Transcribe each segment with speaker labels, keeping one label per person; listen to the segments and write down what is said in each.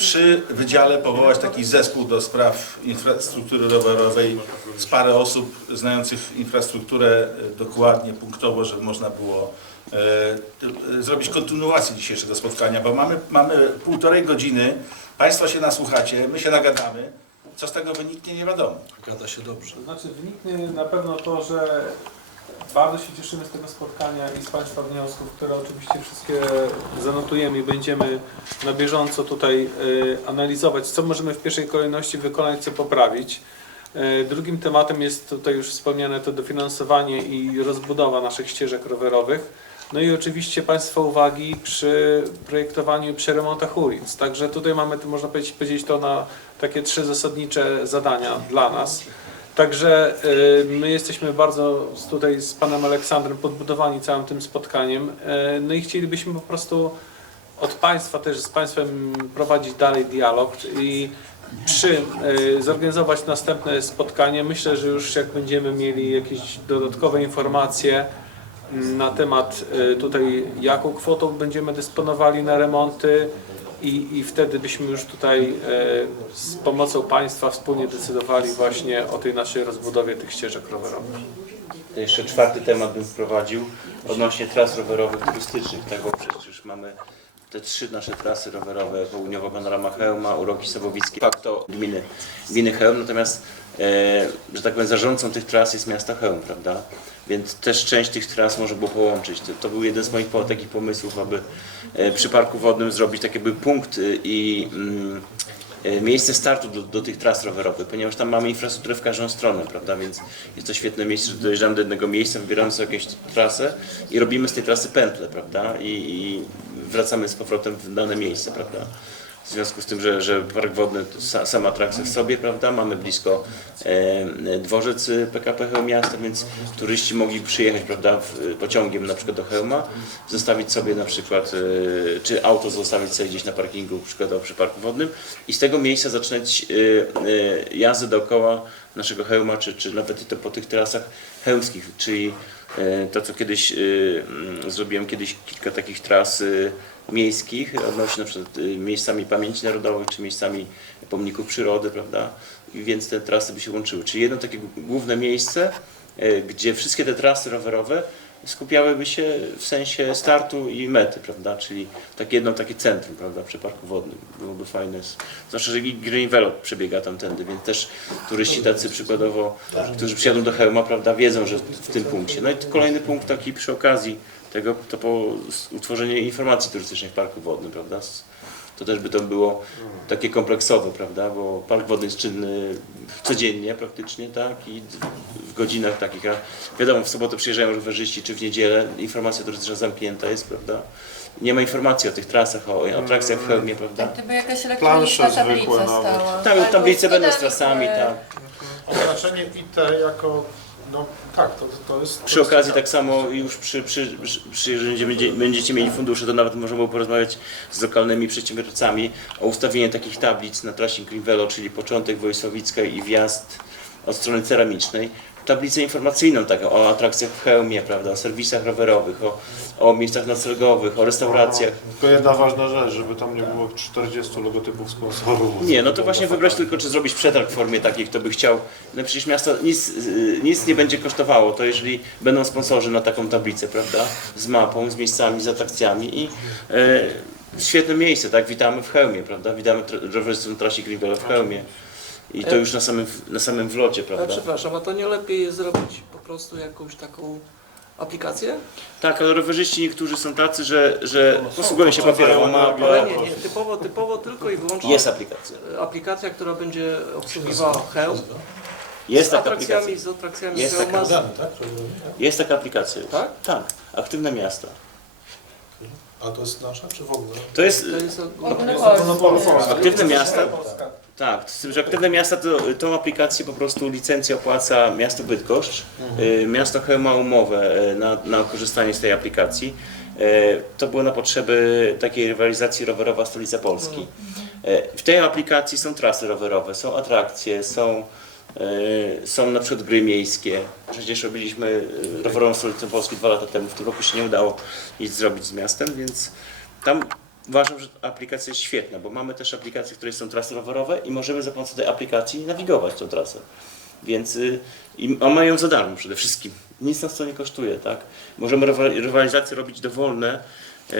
Speaker 1: przy wydziale powołać taki zespół do spraw infrastruktury rowerowej z parę osób znających infrastrukturę e, dokładnie, punktowo, żeby można było e, e, zrobić kontynuację dzisiejszego spotkania, bo mamy, mamy półtorej godziny, Państwo się nasłuchacie, my się nagadamy, co z tego wyniknie nie wiadomo.
Speaker 2: Gada się dobrze.
Speaker 3: To znaczy wyniknie na pewno to, że bardzo się cieszymy z tego spotkania i z Państwa wniosków, które oczywiście wszystkie zanotujemy i będziemy na bieżąco tutaj e, analizować, co możemy w pierwszej kolejności wykonać, co poprawić. E, Drugim tematem jest tutaj już wspomniane to dofinansowanie i rozbudowa naszych ścieżek rowerowych. No i oczywiście Państwa uwagi przy projektowaniu i przy remontach ulic. Także tutaj mamy, można powiedzieć, to na takie trzy zasadnicze zadania dla nas. Także y, my jesteśmy bardzo tutaj z panem Aleksandrem podbudowani całym tym spotkaniem. Y, No i chcielibyśmy po prostu od państwa też z państwem prowadzić dalej dialog i przy y, zorganizować następne spotkanie. Myślę, że już jak będziemy mieli jakieś dodatkowe informacje mm, na temat tutaj jaką kwotą będziemy dysponowali na remonty i, i wtedy byśmy już tutaj e, z pomocą państwa wspólnie decydowali właśnie o tej naszej rozbudowie tych ścieżek rowerowych.
Speaker 4: To jeszcze czwarty temat bym wprowadził odnośnie tras rowerowych turystycznych, tak, bo przecież mamy te trzy nasze trasy rowerowe, południowa panorama Chełma, Uroki Sobowickie, fakt to gminy, gminy Chełm, natomiast, e, że tak powiem, zarządcą tych tras jest miasto Chełm, prawda? Więc też część tych tras może było połączyć. To, to był jeden z moich takich pomysłów, aby e, przy Parku Wodnym zrobić taki jakby punkt y, i mm, e, miejsce startu do, do tych tras rowerowych, ponieważ tam mamy infrastrukturę w każdą stronę, prawda, więc jest to świetne miejsce, że dojeżdżamy do jednego miejsca, wybieramy sobie jakąś trasę i robimy z tej trasy pętlę, prawda, i, i wracamy z powrotem w dane miejsce, prawda. W związku z tym, że, że park wodny to sa, sama atrakcja w sobie, prawda, mamy blisko e, dworzec PKP Chełm Miasta, więc turyści mogli przyjechać, prawda, w, pociągiem na przykład do Chełma, zostawić sobie na przykład, e, czy auto zostawić sobie gdzieś na parkingu, przykładowo przy parku wodnym i z tego miejsca zaczynać e, e, jazdę dookoła naszego Chełma, czy, czy nawet po tych trasach chełmskich, czyli e, to, co kiedyś e, mm, zrobiłem kiedyś kilka takich tras e, miejskich, odnośnie na przykład miejscami pamięci narodowej, czy miejscami pomników przyrody, prawda? I więc te trasy by się łączyły. Czyli jedno takie główne miejsce, gdzie wszystkie te trasy rowerowe skupiałyby się w sensie startu i mety, prawda? Czyli takie jedno takie centrum, prawda, przy parku wodnym. Byłoby fajne. Zwłaszcza, że Green Velot przebiega tamtędy, więc też turyści tacy przykładowo, którzy przyjadą do Chełma, prawda, wiedzą, że w tym punkcie. No i kolejny punkt taki przy okazji tego, to po utworzenie informacji turystycznej w parku wodnym, prawda? To też by to było takie kompleksowe, prawda? Bo park wodny jest czynny codziennie praktycznie, tak? I w godzinach takich, a wiadomo, w sobotę przyjeżdżają rowerzyści, czy w niedzielę informacja turystyczna zamknięta jest, prawda? Nie ma informacji o tych trasach, o atrakcjach w Chełmie, prawda?
Speaker 5: Gdyby jakaś
Speaker 6: Plansze
Speaker 5: elektroniczna
Speaker 6: zwykłe
Speaker 5: tablica
Speaker 6: nawet.
Speaker 5: stała.
Speaker 4: Tam
Speaker 5: Albo
Speaker 4: tablice będą z trasami, tak.
Speaker 6: Oznaczenie IT jako, no tak, to, to jest...
Speaker 4: Przy okazji tak samo już przy, przy, przy, jeżeli będzie, będziecie mieli fundusze, to nawet możemy porozmawiać z lokalnymi przedsiębiorcami o ustawieniu takich tablic na trasie Green Velo, czyli początek Wojsławicka i wjazd od strony ceramicznej. Tablicę informacyjną taką o atrakcjach w Chełmie, prawda, o serwisach rowerowych, o, o miejscach noclegowych, o restauracjach.
Speaker 6: Tylko jedna ważna rzecz, żeby tam nie było 40 logotypów sponsorów.
Speaker 4: Nie, no to właśnie wybrać tylko, czy zrobić przetarg w formie takiej, kto by chciał. No przecież miasto nic, y, nic nie będzie kosztowało, to jeżeli będą sponsorzy na taką tablicę, prawda? Z mapą, z miejscami, z atrakcjami i e, świetne miejsce, tak? Witamy w Chełmie, prawda? Witamy rowerzystów na trasie Greenville w Chełmie. I to już na samym, na samym wlocie,
Speaker 2: Ale
Speaker 4: prawda?
Speaker 2: przepraszam, a to nie lepiej jest zrobić po prostu jakąś taką aplikację?
Speaker 4: Tak, ale rowerzyści niektórzy są tacy, że, że posługują się papierową mapą.
Speaker 2: Ale nie, nie, typowo, typowo tylko i wyłącznie
Speaker 4: Jest aplikacja.
Speaker 2: aplikacja, która będzie obsługiwała Chełm
Speaker 4: Jest
Speaker 2: z
Speaker 4: taka
Speaker 2: atrakcjami,
Speaker 4: aplikacja.
Speaker 2: z atrakcjami
Speaker 4: Jest
Speaker 2: z-
Speaker 4: Jest taka aplikacja już.
Speaker 2: Tak?
Speaker 4: Tak. Aktywne miasta.
Speaker 6: A to jest nasza, czy w ogóle?
Speaker 4: To jest
Speaker 2: To jest
Speaker 5: Ogólnopolskie.
Speaker 4: Aktywne miasta? Tak, z tym, że aktywne miasta to tą aplikację po prostu licencję opłaca miasto Bydgoszcz. Y, Miasto Chełm ma umowę y, na, na korzystanie z tej aplikacji. Y, To było na potrzeby takiej rywalizacji rowerowa Stolica Polski. Y, W tej aplikacji są trasy rowerowe, są atrakcje, są Są na przykład gry miejskie. Przecież robiliśmy rowerową stolicę Polski dwa lata temu. W tym roku się nie udało nic zrobić z miastem, więc tam uważam, że aplikacja jest świetna, bo mamy też aplikacje, które są trasy rowerowe i możemy za pomocą tej aplikacji nawigować tą trasę. Więc y, i, mają za darmo przede wszystkim. Nic nas to nie kosztuje, tak? Możemy rywa- rywalizacje robić dowolne. E,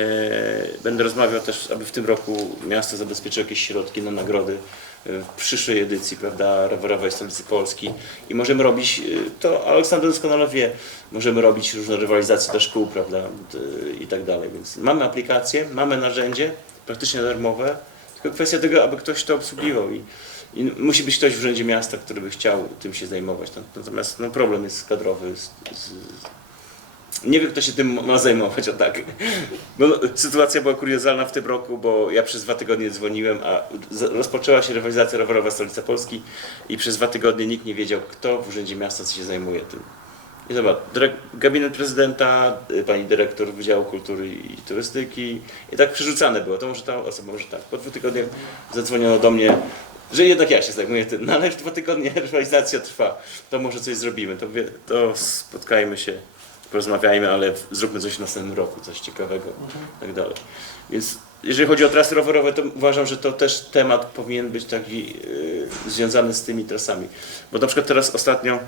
Speaker 4: Będę rozmawiał też, aby w tym roku miasto zabezpieczyło jakieś środki na nagrody w przyszłej edycji, prawda, rowerowej stolicy Polski. I możemy robić, y, to Aleksander doskonale wie, możemy robić różne rywalizacje dla szkół, prawda, i tak dalej. Więc mamy aplikację, mamy narzędzie, praktycznie darmowe, tylko kwestia tego, aby ktoś to obsługiwał i, i musi być ktoś w urzędzie miasta, który by chciał tym się zajmować. Natomiast no, problem jest kadrowy. Z, z, nie wiem, kto się tym ma zajmować, o tak. No, sytuacja była kuriozalna w tym roku, bo ja przez dwa tygodnie dzwoniłem, a rozpoczęła się rywalizacja rowerowa Stolica Polski i przez dwa tygodnie nikt nie wiedział, kto w Urzędzie Miasta się zajmuje tym. I zobacz, gabinet prezydenta, y, pani dyrektor Wydziału Kultury i Turystyki i tak przerzucane było. To może ta osoba, może tak. Po dwóch tygodniach zadzwoniono do mnie, że jednak ja się zajmuję tym. No ale już dwa tygodnie rywalizacja trwa. To może coś zrobimy. To, to spotkajmy się, porozmawiajmy, ale zróbmy coś w następnym roku, coś ciekawego i tak dalej. Więc jeżeli chodzi o trasy rowerowe, to uważam, że to też temat powinien być taki y, związany z tymi trasami. Bo na przykład teraz ostatnio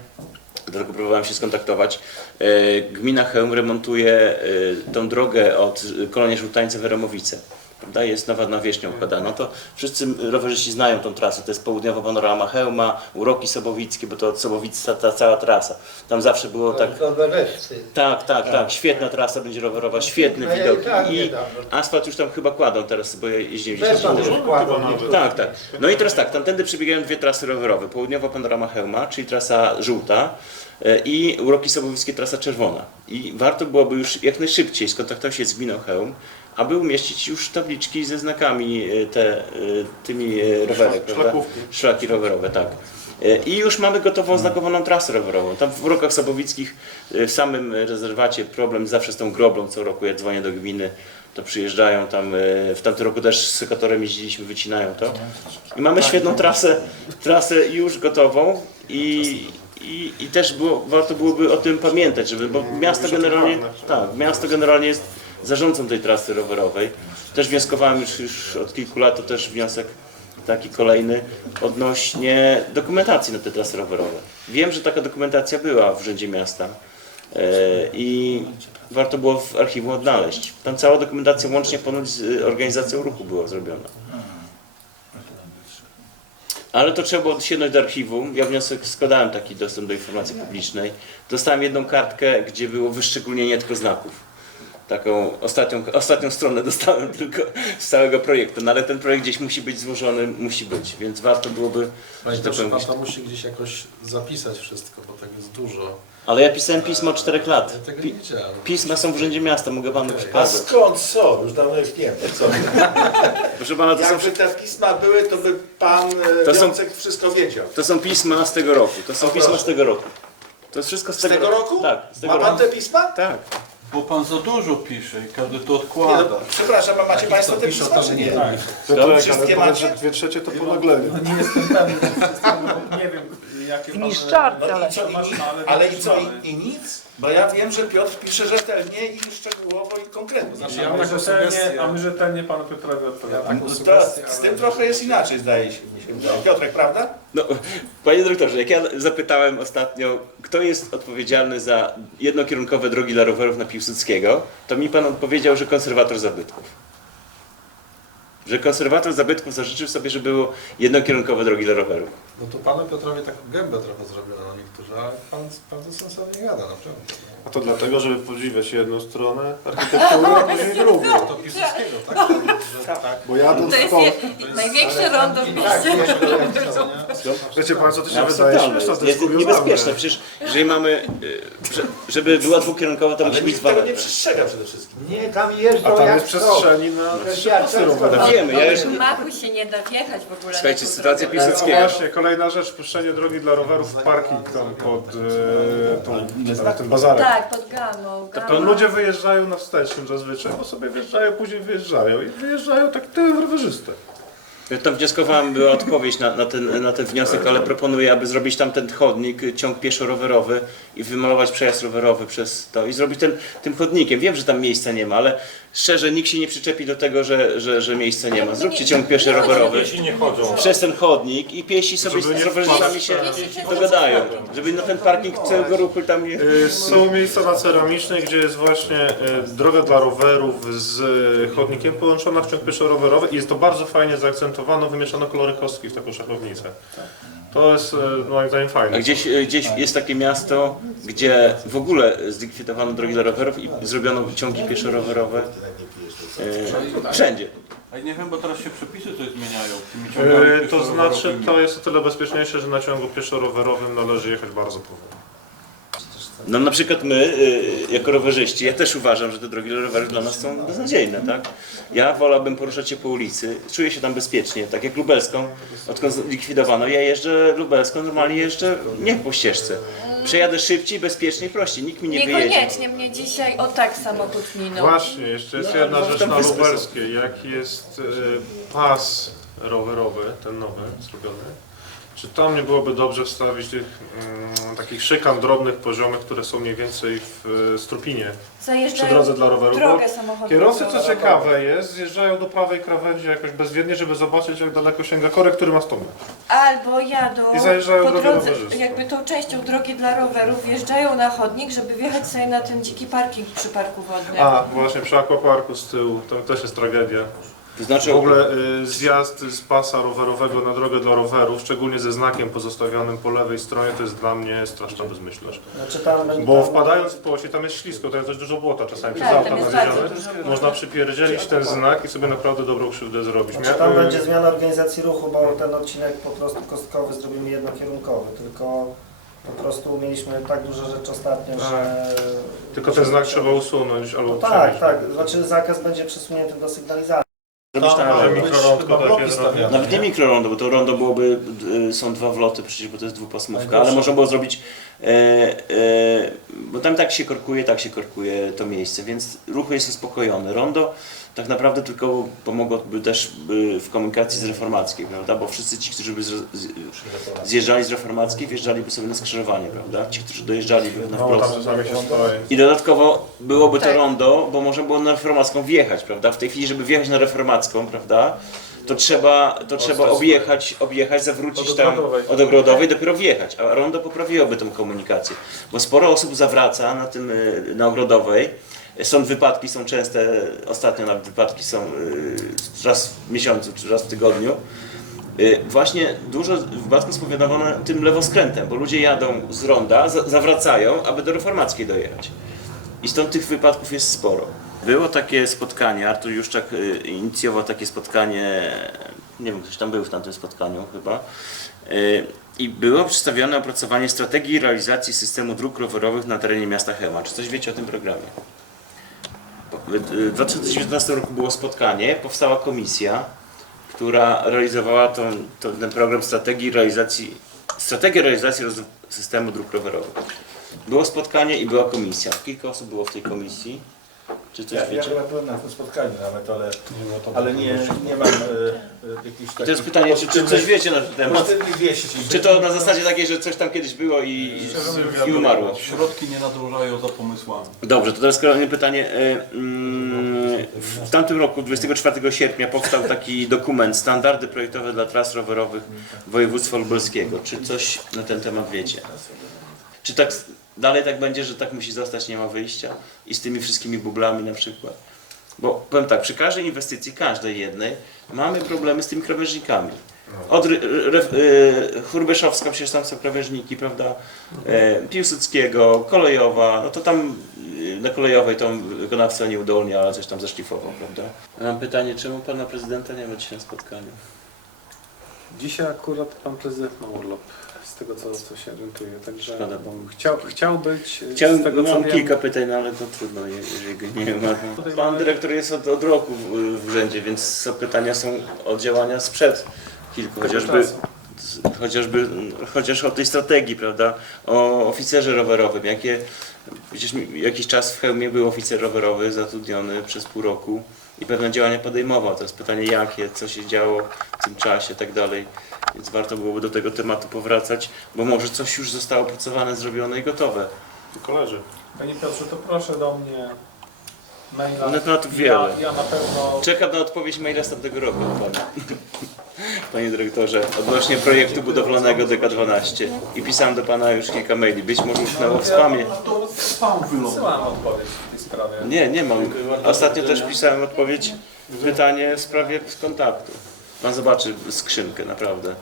Speaker 4: Dlatego próbowałem się skontaktować. E, Gmina Chełm remontuje e, tą drogę od Kolonia Żółtańca w Remowice. Prawda? Jest nowa nawierzchnia układana. No to wszyscy rowerzyści znają tą trasę. To jest południowa panorama Chełma, Uroki Sobowickie, bo to od Sobowic ta, cała trasa. Tam zawsze było tak...
Speaker 5: To reszty.
Speaker 4: Tak, tak, tak. Świetna trasa będzie rowerowa, świetny
Speaker 5: No ja
Speaker 4: widok.
Speaker 5: i tak
Speaker 4: I
Speaker 5: niedawno.
Speaker 4: asfalt już tam chyba kładą teraz, bo ja jeździłem gdzieś tam.
Speaker 5: już niektóre.
Speaker 4: Tak, tak. No i teraz tak, tamtędy przebiegają dwie trasy rowerowe. Południowa panorama Chełma, czyli trasa żółta e, i Uroki Sobowickie trasa czerwona. I warto byłoby już jak najszybciej skontaktować się z gminą Chełm, aby umieścić już tabliczki ze znakami e, te, e, tymi e, rowerek, prawda? Szlaki rowerowe, tak. I już mamy gotową, znakowaną trasę rowerową. Tam w Urokach Sobowickich, w samym rezerwacie, problem zawsze z tą groblą. Co roku jak dzwonię do gminy, to przyjeżdżają tam. W tamtym roku też z sekatorem jeździliśmy, wycinają to. I mamy świetną trasę, trasę już gotową i, i, i też było, warto byłoby o tym pamiętać, żeby, bo miasto
Speaker 6: Już o tym
Speaker 4: generalnie, tak, miasto generalnie jest zarządcą tej trasy rowerowej. Też wnioskowałem już, już od kilku lat, to też wniosek taki kolejny odnośnie dokumentacji na te trasy rowerowe. Wiem, że taka dokumentacja była w Urzędzie Miasta e, i warto było w archiwum odnaleźć. Tam cała dokumentacja łącznie ponoć z organizacją ruchu była zrobiona. Ale to trzeba było sięgnąć do archiwum. Ja wniosek składałem taki dostęp do informacji publicznej. Dostałem jedną kartkę, gdzie było wyszczególnienie tylko znaków. Taką ostatnią, ostatnią stronę dostałem tylko z całego projektu, no ale ten projekt gdzieś musi być złożony, musi być, więc warto byłoby, tak
Speaker 7: pan to musi gdzieś jakoś zapisać wszystko, bo tego jest dużo.
Speaker 4: ale ja pisałem pismo od 4
Speaker 7: Ja
Speaker 4: lat.
Speaker 7: tego
Speaker 4: Pi
Speaker 7: nie wiedziałem.
Speaker 4: pisma są w Urzędzie Miasta, mogę panu
Speaker 5: A
Speaker 4: przekazać.
Speaker 5: skąd są? Już dawno ich nie. Co?
Speaker 4: Proszę pana, to są,
Speaker 1: Jakby te pisma były, to by pan e,
Speaker 4: To są-
Speaker 1: wszystko wiedział.
Speaker 4: to są pisma z tego roku, to są pisma z tego roku. To jest wszystko z
Speaker 1: Z
Speaker 4: tego,
Speaker 1: tego roku?
Speaker 4: Tak, z tego
Speaker 1: Ma pan
Speaker 4: roku.
Speaker 1: te pisma?
Speaker 4: Tak.
Speaker 8: Bo pan za dużo pisze i każdy to
Speaker 1: Nie,
Speaker 8: odkłada.
Speaker 1: no, przepraszam, a macie państwo te pisma, czy
Speaker 7: nie?
Speaker 3: Tak.
Speaker 1: Wszystkie macie?
Speaker 6: że dwie trzecie to ponaglenie.
Speaker 3: No nie jestem pewny, czy wszystko, bo nie wiem jakie pan...
Speaker 5: Niszczarka.
Speaker 1: No i co, i,
Speaker 3: ale
Speaker 1: ale i co, i, i nic? Bo ja wiem, że Piotr pisze rzetelnie i szczegółowo i konkretnie.
Speaker 7: Znaczy,
Speaker 3: A
Speaker 7: ja
Speaker 3: my
Speaker 7: mam taką
Speaker 3: rzetelnie, a my rzetelnie panu Piotrowi
Speaker 7: Ja
Speaker 3: odpowiadamy.
Speaker 1: z
Speaker 7: ale-
Speaker 1: tym trochę jest inaczej, zdaje się. Piotrek, prawda?
Speaker 4: No, panie dyrektorze, jak ja zapytałem ostatnio, kto jest odpowiedzialny za jednokierunkowe drogi dla rowerów na Piłsudskiego, to mi pan odpowiedział, że konserwator zabytków. Że konserwator zabytków zażyczył sobie, żeby było jednokierunkowe drogi dla rowerów.
Speaker 7: No to panu Piotrowi taką gębę trochę zrobiono na niektórzy, ale pan bardzo sensownie gada, naprawdę.
Speaker 6: A to dlatego, żeby podziwiać jedną stronę architektury, a później drugą.
Speaker 7: To Piłsudskiego, tak? Że, tak.
Speaker 6: Bo jadąc
Speaker 9: To jest
Speaker 6: Pol...
Speaker 9: je, największe rondo w
Speaker 5: Tak,
Speaker 9: mieście.
Speaker 6: Wiecie Państwo, to się wydaje
Speaker 4: totalne.
Speaker 6: śmieszne, to
Speaker 4: jest
Speaker 6: jest
Speaker 4: niebezpieczne.
Speaker 6: kuriozalne.
Speaker 4: Przecież jeżeli mamy, y, że- żeby była dwukierunkowa, to musi być dwa
Speaker 1: tego nie
Speaker 4: metry.
Speaker 1: przestrzega przede wszystkim.
Speaker 5: Nie, tam jeżdżą
Speaker 6: A tam
Speaker 5: jak
Speaker 6: jest przestrzeni na trzy
Speaker 5: ja
Speaker 6: pasy
Speaker 5: często-
Speaker 6: rowerowe.
Speaker 4: Wiemy, ja już...
Speaker 9: Machu się nie da wjechać w ogóle.
Speaker 4: Słuchajcie, sytuacja
Speaker 9: drogę.
Speaker 4: Piłsudskiego.
Speaker 6: No właśnie, kolejna rzecz, puszczenie drogi dla rowerów w parking tam pod e, tą, ale ten bazarek.
Speaker 9: Tak, pod gamą.
Speaker 6: To
Speaker 9: Gama.
Speaker 6: ludzie wyjeżdżają na wstecznym zazwyczaj, bo sobie wjeżdżają, później wyjeżdżają i wyjeżdżają tak tyłem rowerzystę.
Speaker 4: Ja tam wnioskowałem, była odpowiedź na, na, ten, na ten wniosek, ale proponuję, aby zrobić tam ten chodnik, ciąg pieszo-rowerowy i wymalować przejazd rowerowy przez to i zrobić ten tym chodnikiem. Wiem, że tam miejsca nie ma, ale szczerze nikt się nie przyczepi do tego, że, że, że miejsca nie ma. Zróbcie ciąg pieszy-rowerowy
Speaker 5: nie chodzą.
Speaker 4: przez ten chodnik i piesi sobie
Speaker 6: Żeby nie
Speaker 4: z rowerzystami się dogadają. Żeby na ten parking całego ruchu tam nie...
Speaker 6: Y, Są miejsca na ceramicznej, gdzie jest właśnie y, droga dla rowerów z y, chodnikiem połączona w ciąg pieszo-rowerowy i jest to bardzo fajnie zaakcentowano, wymieszano kolory kostki w taką szachownicę. To jest y, moim zdaniem fajne.
Speaker 4: A gdzieś, y, gdzieś jest takie miasto, gdzie w ogóle zlikwidowano drogi dla rowerów i zrobiono ciągi pieszo-rowerowe y, wszędzie.
Speaker 8: A nie wiem, bo teraz się przepisy coś zmieniają. Tymi ciągami
Speaker 6: Y, To znaczy,
Speaker 8: pieszo-rowerowymi.
Speaker 6: to jest o tyle bezpieczniejsze, że na ciągu pieszo-rowerowym należy jechać bardzo powoli.
Speaker 4: No na przykład my, y, jako rowerzyści, ja też uważam, że te drogi dla rowerów dla nas są beznadziejne, tak? Ja wolałbym poruszać się po ulicy, czuję się tam bezpiecznie, tak jak lubelską, odkąd zlikwidowano, ja jeżdżę lubelską, normalnie jeżdżę nie po ścieżce. Przejadę szybciej, bezpieczniej, prościej, nikt mi nie wyjedzie.
Speaker 9: Niekoniecznie, mnie dzisiaj o tak samochód minął.
Speaker 6: Właśnie, jeszcze jest jedna
Speaker 4: no,
Speaker 6: rzecz na lubelskiej. Jak jest y, pas rowerowy, ten nowy, zrobiony, czy tam nie byłoby dobrze wstawić tych mm, takich szykan drobnych, poziomych, które są mniej więcej w y, Strupinie, przy
Speaker 9: Zajeżdżają
Speaker 6: drodze dla rowerów? Bo
Speaker 9: drogę samochodową.
Speaker 6: kierowcy, co ciekawe jest, zjeżdżają do prawej krawędzi jakoś bezwiednie, żeby zobaczyć, jak daleko sięga korek, który ma 100 metrów.
Speaker 9: Albo jadą
Speaker 6: I zajeżdżają
Speaker 9: po
Speaker 6: drogę
Speaker 9: drodze, jakby tą częścią drogi dla rowerów, wjeżdżają na chodnik, żeby wjechać sobie na ten dziki parking przy parku wodnym.
Speaker 6: A, właśnie przy akwaparku z tyłu, tam też jest tragedia.
Speaker 4: To znaczy,
Speaker 6: W ogóle y, zjazd z pasa rowerowego na drogę dla rowerów, szczególnie ze znakiem pozostawionym po lewej stronie, to jest dla mnie straszna bezmyślność.
Speaker 10: Znaczy tam,
Speaker 6: Bo
Speaker 10: tam,
Speaker 6: wpadając w płocie, tam jest ślisko, tam jest też dużo błota czasami przez
Speaker 9: Tak,
Speaker 6: auta
Speaker 9: tam jest
Speaker 6: nawiezione.
Speaker 9: bardzo dużo
Speaker 6: Można przypierdzielić ten znak i sobie naprawdę dobrą krzywdę zrobić.
Speaker 10: znaczy
Speaker 6: Mia-
Speaker 10: tam
Speaker 6: y,
Speaker 10: będzie zmiana organizacji ruchu, bo ten odcinek po prostu kostkowy zrobimy jednokierunkowy, tylko po prostu mieliśmy tak dużo rzeczy ostatnio, że...
Speaker 6: Tylko ten znak trzeba usunąć albo
Speaker 10: No tak,
Speaker 6: przenieść.
Speaker 10: tak, znaczy zakaz będzie przesunięty do sygnalizacji.
Speaker 4: Robisz
Speaker 5: Tam
Speaker 6: mikrorądko takie
Speaker 5: stawiane.
Speaker 4: Nawet nie mikrorondo, bo to rondo byłoby, y, są dwa wloty przecież, bo to jest dwupasmówka, ale można było zrobić, bo tam tak się korkuje, tak się korkuje to miejsce, więc ruch jest uspokojony. Rondo tak naprawdę tylko pomogłoby też w komunikacji z reformackiej, prawda, bo wszyscy ci, którzy by z, z, zjeżdżali z reformackiej, wjeżdżaliby sobie na skrzyżowanie, prawda, ci, którzy dojeżdżaliby na
Speaker 6: No,
Speaker 4: wprost.
Speaker 6: się stoi.
Speaker 4: I dodatkowo byłoby to
Speaker 9: Tak.
Speaker 4: rondo, bo można było na reformacką wjechać, prawda? W tej chwili, żeby wjechać na reformacką, prawda? To trzeba, to trzeba objechać, objechać, zawrócić
Speaker 3: Od
Speaker 4: tam
Speaker 3: Ogrodowej.
Speaker 4: od ogrodowej, dopiero wjechać. A rondo poprawiłoby tą komunikację. Bo sporo osób zawraca na tym, y, na ogrodowej. Są wypadki, są częste, ostatnio nawet wypadki są y, raz w miesiącu czy raz w tygodniu. Y, Właśnie dużo wypadków spowodowało tym lewoskrętem, bo ludzie jadą z ronda, za- zawracają, aby do reformackiej dojechać. I stąd tych wypadków jest sporo. Było takie spotkanie, Artur Juszczak y, inicjował takie spotkanie, nie wiem, ktoś tam był w tamtym spotkaniu chyba, y, i było przedstawione opracowanie strategii realizacji systemu dróg rowerowych na terenie miasta Chełma. Czy coś wiecie o tym programie? W 2019 roku było spotkanie, powstała komisja, która realizowała to, ten program strategii realizacji, strategia realizacji systemu dróg rowerowych. Było spotkanie i była komisja. Kilka osób było w tej komisji. Czy coś
Speaker 5: Ja, ja
Speaker 4: wiecie?
Speaker 5: chyba byłem na tym spotkaniu nawet, ale, ale nie, nie mam e, e, jakichś
Speaker 4: To jest pytanie, czy, czy coś wiecie na ten temat?
Speaker 5: pozytywnych wieści.
Speaker 4: Czy to na zasadzie takiej, że coś tam kiedyś było i, i umarło?
Speaker 8: Środki nie nadążają za pomysłami.
Speaker 4: Dobrze, to teraz kolejne pytanie. E, mm, W tamtym roku, 24 sierpnia, powstał taki dokument Standardy projektowe dla tras rowerowych województwa lubelskiego. Czy coś na ten temat wiecie? Czy tak dalej tak będzie, że tak musi zostać, nie ma wyjścia? I z tymi wszystkimi bublami na przykład? Bo powiem tak, przy każdej inwestycji, każdej jednej, mamy problemy z tymi krawężnikami. Od Ry- Re- y, Hrubieszowska przecież tam są krawężniki, prawda? E, Piłsudskiego, Kolejowa, no to tam y, na Kolejowej to wykonawca nieudolnie, ale coś tam zaszlifował, prawda? Mam pytanie, czemu pana prezydenta nie ma dzisiaj na spotkaniu?
Speaker 3: Dzisiaj akurat pan prezydent ma urlop, z tego co, co się orientuję, także
Speaker 4: Szkoda, bo
Speaker 3: chciał, chciał być, z
Speaker 4: Chciałem,
Speaker 3: tego co
Speaker 4: mam
Speaker 3: wiem,
Speaker 4: kilka pytań, no ale to trudno, je- jeżeli go nie ma. Pan dyrektor jest od, od roku w, w urzędzie, więc pytania są od działania sprzed kilku, chociażby,
Speaker 3: czasu.
Speaker 4: chociażby chociaż o tej strategii, prawda, o oficerze rowerowym, jakie, przecież jakiś czas w Chełmie był oficer rowerowy zatrudniony przez pół roku i pewne działania podejmował. To jest pytanie jakie, co się działo w tym czasie i tak dalej. Więc warto byłoby do tego tematu powracać, bo może coś już zostało opracowane, zrobione i gotowe.
Speaker 6: Tylko leży.
Speaker 3: Panie Piotrze, to proszę do mnie maila.
Speaker 4: No tematów wiele.
Speaker 3: Ja, ja na pewno
Speaker 4: Czekam na odpowiedź maila z tamtego roku od pana. Panie dyrektorze, odnośnie projektu budowlanego DK12 i pisałem do pana już kilka maili, być może utknęło w spamie.
Speaker 8: To spam wylądował.
Speaker 3: wysyłam odpowiedź w tej sprawie.
Speaker 4: Nie, nie mam. Ostatnio też pisałem odpowiedź, pytanie w sprawie kontaktu. Pan zobaczy skrzynkę, naprawdę.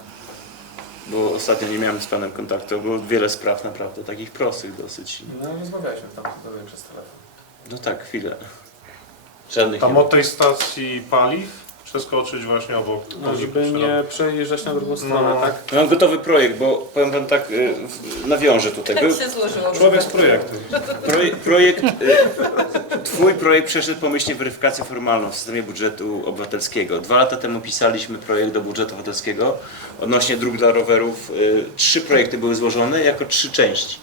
Speaker 4: Bo ostatnio nie miałem z panem kontaktu, było wiele spraw naprawdę, takich prostych dosyć.
Speaker 3: No rozmawialiśmy tam sobie przez telefon.
Speaker 4: No tak, chwilę. Żadnych
Speaker 6: Tam
Speaker 4: nie
Speaker 6: od tej stacji paliw przeskoczyć właśnie obok.
Speaker 3: No, żeby nie przejeżdżać na drugą stronę,
Speaker 6: No.
Speaker 3: tak?
Speaker 4: Mam gotowy projekt, bo powiem wam tak, y, w- nawiążę tutaj. Był,
Speaker 9: Tak się złożyło.
Speaker 6: Człowiek z projektu.
Speaker 4: Proje, projekt, y, twój projekt przeszedł pomyślnie weryfikację formalną w systemie budżetu obywatelskiego. Dwa lata temu pisaliśmy projekt do budżetu obywatelskiego odnośnie dróg dla rowerów. Y, Trzy projekty były złożone jako trzy części.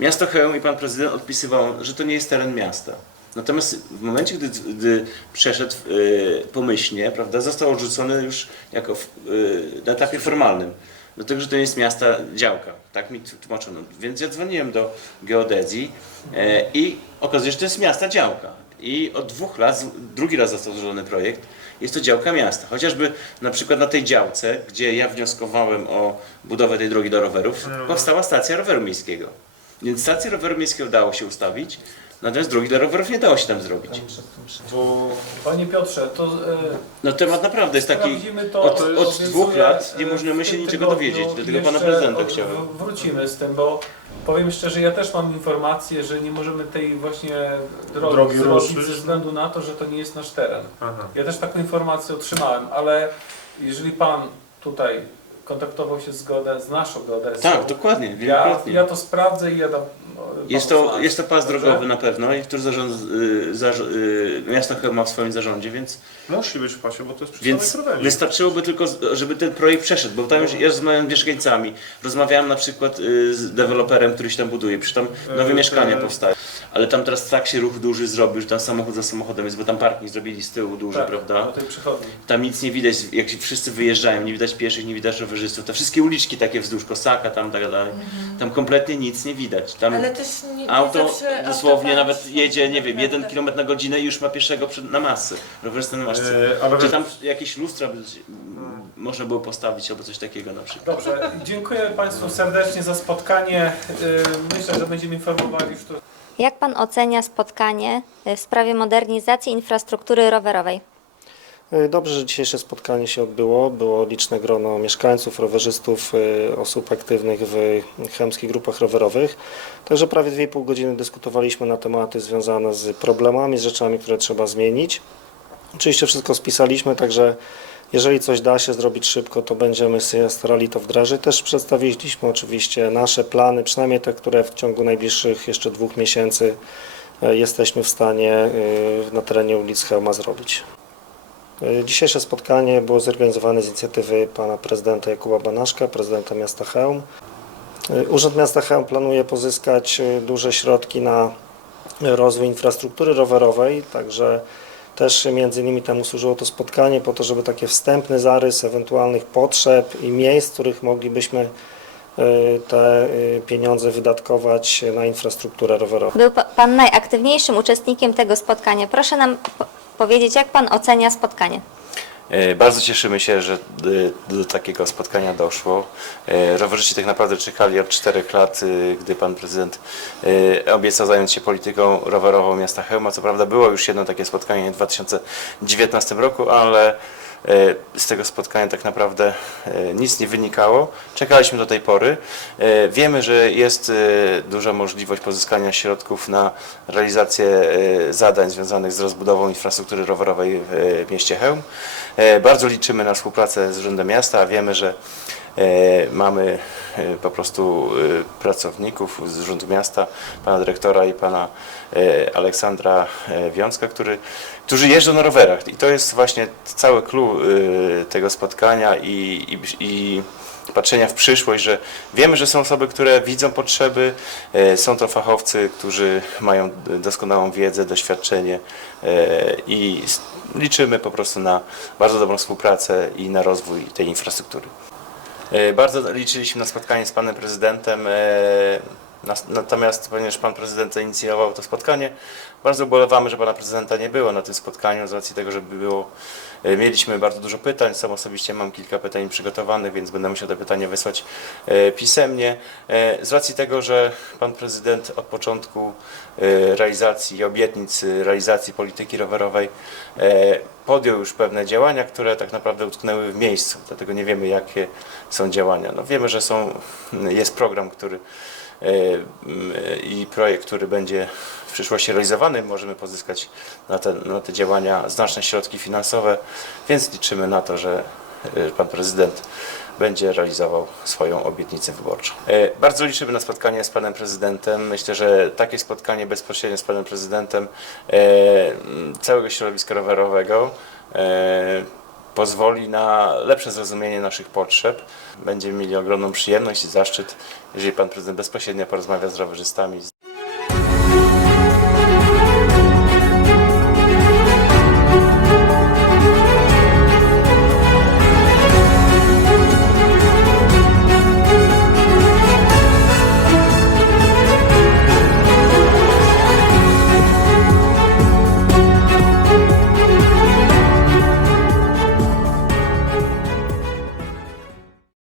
Speaker 4: Miasto Chełm i pan prezydent odpisywał, że to nie jest teren miasta. Natomiast w momencie, gdy, gdy przeszedł y, pomyślnie, prawda, został odrzucony już jako w, y, na etapie formalnym. Dlatego, że to nie jest miasta działka. Tak mi tłumaczono. Więc ja dzwoniłem do geodezji e, i okazuje się, że to jest miasta działka. I od dwóch lat, drugi raz został złożony projekt, jest to działka miasta. Chociażby na przykład na tej działce, gdzie ja wnioskowałem o budowę tej drogi do rowerów, powstała stacja roweru miejskiego. Więc stację roweru miejskiego dało się ustawić, natomiast drogi dla rowerów nie dało się tam zrobić.
Speaker 6: Bo
Speaker 3: Panie Piotrze, to e,
Speaker 4: No temat naprawdę jest taki...
Speaker 3: sprawdzimy to.
Speaker 4: od- od
Speaker 3: obiecuję,
Speaker 4: dwóch lat nie
Speaker 3: e,
Speaker 4: możemy
Speaker 3: w
Speaker 4: się
Speaker 3: tym
Speaker 4: niczego
Speaker 3: tygodniu
Speaker 4: dowiedzieć, dlatego pana
Speaker 3: jeszcze
Speaker 4: prezydenta chciałem.
Speaker 3: Wrócimy z tym, bo powiem szczerze, ja też mam informację, że nie możemy tej właśnie drogi,
Speaker 6: Drogi
Speaker 3: zrobić
Speaker 6: ruszyć.
Speaker 3: ze względu na to, że to nie jest nasz teren.
Speaker 6: Aha.
Speaker 3: Ja też taką informację otrzymałem, ale jeżeli Pan tutaj kontaktował się z, z naszą geodezją,
Speaker 4: Tak, dokładnie,
Speaker 3: ja,
Speaker 4: wielokrotnie.
Speaker 3: ja to sprawdzę i ja dam no,
Speaker 4: Jest
Speaker 3: panu
Speaker 4: to,
Speaker 3: znać.
Speaker 4: jest to pas
Speaker 3: Dobrze?
Speaker 4: drogowy na pewno, i który zarząd, y, zarz, y, miasto chyba ma w swoim zarządzie, więc,
Speaker 6: Musi być w pasie, bo to jest przy
Speaker 4: więc
Speaker 6: samej krawędzi.
Speaker 4: wystarczyłoby tylko, z- żeby ten projekt przeszedł, bo tam już ja rozmawiałem z mieszkańcami, rozmawiałem na przykład y, z deweloperem, który się tam buduje, przy tam nowe
Speaker 6: E,
Speaker 4: mieszkania
Speaker 6: te-
Speaker 4: powstają, ale tam teraz tak się ruch duży zrobił, że tam samochód za samochodem jest, bo tam parking zrobili z tyłu duży,
Speaker 3: tak,
Speaker 4: prawda?
Speaker 3: Tej przychodni.
Speaker 4: Tam nic nie widać, jak wszyscy wyjeżdżają, nie widać pieszych, nie widać rowerzystów, te wszystkie uliczki takie wzdłuż Kosaka, tam tak dalej, tam kompletnie nic nie widać. Tam
Speaker 9: Ale też nie, nie
Speaker 4: Auto dosłownie
Speaker 9: auta
Speaker 4: nawet jedzie, nie wiem,
Speaker 9: naprawdę.
Speaker 4: 1 km na godzinę i już ma pieszego przed, na masę. Rowerzystę na masce.
Speaker 6: E, ale
Speaker 4: Czy tam jakieś lustra by, można było postawić albo coś takiego na przykład.
Speaker 3: Dobrze, dziękuję Państwu serdecznie za spotkanie. Yy, Myślę, że będziemy informowali już tu.
Speaker 11: Jak pan ocenia spotkanie y, w sprawie modernizacji infrastruktury rowerowej?
Speaker 10: E, Dobrze, że dzisiejsze spotkanie się odbyło. Było liczne grono mieszkańców, rowerzystów, e, osób aktywnych w chemskich grupach rowerowych. Także prawie 2,5 godziny dyskutowaliśmy na tematy związane z problemami, z rzeczami, które trzeba zmienić. Oczywiście wszystko spisaliśmy, także jeżeli coś da się zrobić szybko, to będziemy się starali to wdrażać. Też przedstawiliśmy oczywiście nasze plany, przynajmniej te, które w ciągu najbliższych jeszcze dwóch miesięcy e, jesteśmy w stanie e, na terenie ulic Chełma zrobić. E, Dzisiejsze spotkanie było zorganizowane z inicjatywy pana prezydenta Jakuba Banaszka, prezydenta miasta Chełm. Urząd Miasta Chełm planuje pozyskać duże środki na rozwój infrastruktury rowerowej, także też między innymi temu służyło to spotkanie po to, żeby taki wstępny zarys ewentualnych potrzeb i miejsc, w których moglibyśmy e, te e, pieniądze wydatkować na infrastrukturę rowerową.
Speaker 11: Był pa- pan najaktywniejszym uczestnikiem tego spotkania. Proszę nam po- powiedzieć, jak pan ocenia spotkanie?
Speaker 4: E, Bardzo cieszymy się, że e, do takiego spotkania doszło. E, Rowerzyści tak naprawdę czekali od czterech lat, gdy pan prezydent obiecał zająć się polityką rowerową miasta Chełma. Co prawda było już jedno takie spotkanie w 2019 roku, ale z tego spotkania tak naprawdę nic nie wynikało. Czekaliśmy do tej pory. Wiemy, że jest duża możliwość pozyskania środków na realizację zadań związanych z rozbudową infrastruktury rowerowej w mieście Chełm. E, Bardzo liczymy na współpracę z Urzędem Miasta, wiemy, że e, mamy e, po prostu pracowników z Urzędu Miasta, pana dyrektora i pana Aleksandra Wiązka, który, którzy jeżdżą na rowerach. I to jest właśnie cały clue tego spotkania i, i, i patrzenia w przyszłość, że wiemy, że są osoby, które widzą potrzeby, e, są to fachowcy, którzy mają doskonałą wiedzę, doświadczenie e, i liczymy po prostu na bardzo dobrą współpracę i na rozwój tej infrastruktury. E, Bardzo liczyliśmy na spotkanie z panem prezydentem, natomiast ponieważ pan prezydent zainicjował to spotkanie, bardzo ubolewamy, że pana prezydenta nie było na tym spotkaniu z racji tego, żeby było, e, mieliśmy bardzo dużo pytań, sam osobiście mam kilka pytań przygotowanych, więc będę musiał te pytania wysłać e, pisemnie. E, Z racji tego, że pan prezydent od początku realizacji obietnic realizacji polityki rowerowej podjął już pewne działania, które tak naprawdę utknęły w miejscu, dlatego nie wiemy jakie są działania. No wiemy, że są, jest program, który i projekt, który będzie w przyszłości realizowany, możemy pozyskać na te, na te działania znaczne środki finansowe, więc liczymy na to, że e, pan prezydent będzie realizował swoją obietnicę wyborczą. E, Bardzo liczymy na spotkanie z panem prezydentem. Myślę, że takie spotkanie bezpośrednio z panem prezydentem m, całego środowiska rowerowego pozwoli na lepsze zrozumienie naszych potrzeb. Będziemy mieli ogromną przyjemność i zaszczyt, jeżeli pan prezydent bezpośrednio porozmawia z rowerzystami.